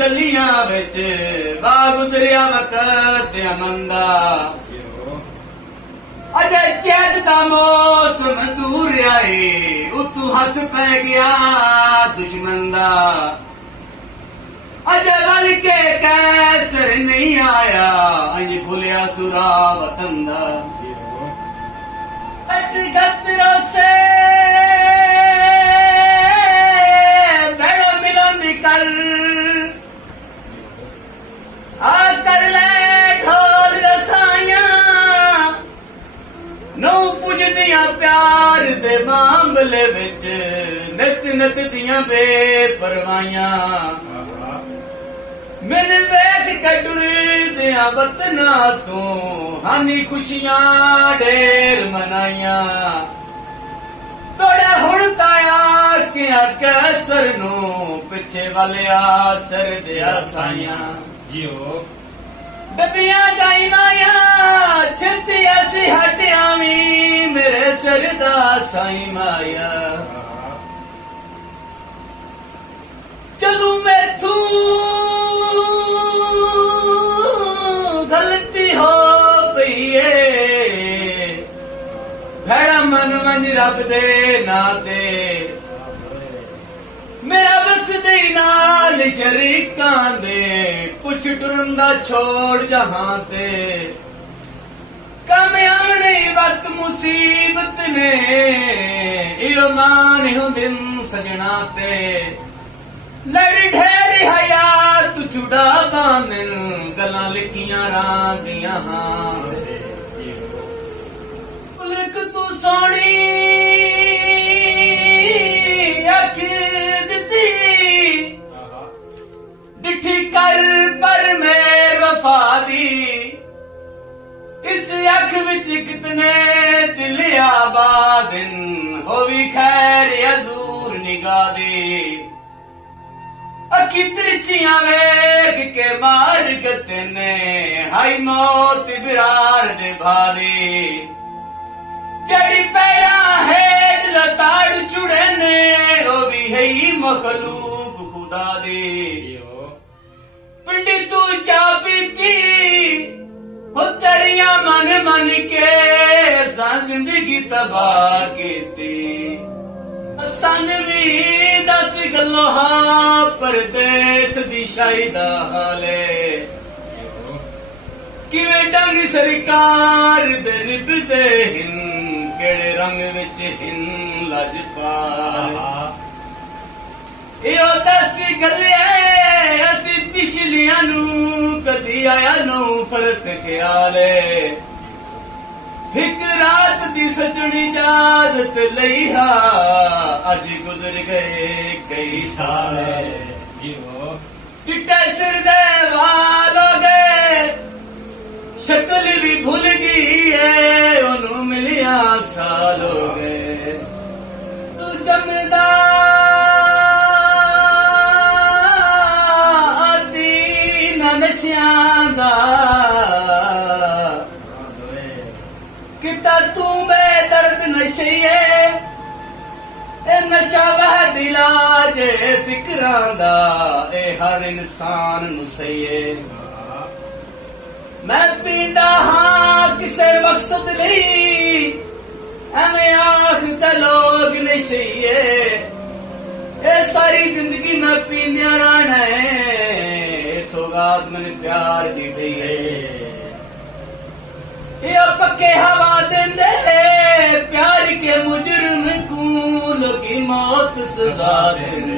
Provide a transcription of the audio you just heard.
गलियां विच बाग गुजरिया वक्त अमंदा अजे चैत दा मौसम दूर आए उतू हथ पै गया दुश्मन दा अजे वल के कैसर नहीं आया अंज भुलिया सुरा वतन दा गतरों से कर ले ढोल रसाइयां नौ पुजदियां प्यार दे मामले विच नित नित दियां बेपरवाइयां मैंने वेख के टुरदियां वतना तू हानी खुशियां ढेर मनाइयां तोड़ा हुण ताया किया कैसर नू पिछे वालिया सर दिया साइयां जियो डबिया गाई माया छती ऐसी हटियावी मेरे सरदा साई माया चलू मैथू गलती हो पई भैड़ा मन मंज रब दे नाते मेरा बस दे नाल शरीकां दे कुछ टुरंदा छोड़ जहां ते कम आने वक्त मुसीबत ने इहो मान हो दिन सजना ते लड़ी ढेर हयात जुड़ा बांधन गलां लिखियां रांदियां हां मुल्क तू सोनी अख डिठी कर पर मेर वफा दी इस अख विच कितने दिल आबादिन हो भी खैर हजूर निगाह दी अखी तिरछियां वेख के मार गते ने हाई मौत बिरार दे भादी जड़ी पैरा हेठ लताड़ चुड़े ने ओ भी है मखलूक खुदा दी पिंडी तू चा पीती हो तेरिया मन मन के असा जिंदगी तबाह कीती सन भी दस गल्लो परदेस दी शाही दा हाले किवें डंग सरकार दे निभदे हिन केड़े रंग विच हिन लजपाल इहो दस गल्ले असी पिछलियां नू कदी आया नौ फरत ख्याले एक रात दी सजनी इजाजत लई हा अज गुजर गए कई साल चिट्टे सिर दे वाल हो गए शक्ल भी भूल गई है ओनू मिलिया साल हो गए तू जमदा किता तू बेदर्द नशे नशा वह दिलाज फिक्रां दा ए हर इंसान नू सही मैं पींदा हां किसे मकसद लई एवें आखदे लोग नशे ए सारी जिंदगी मैं पींदिया रहना है सौगात मैंने प्यार दी गई है ये पक्के हवा देंदे प्यार के मुजरिम को लोगी मौत सजा देंदे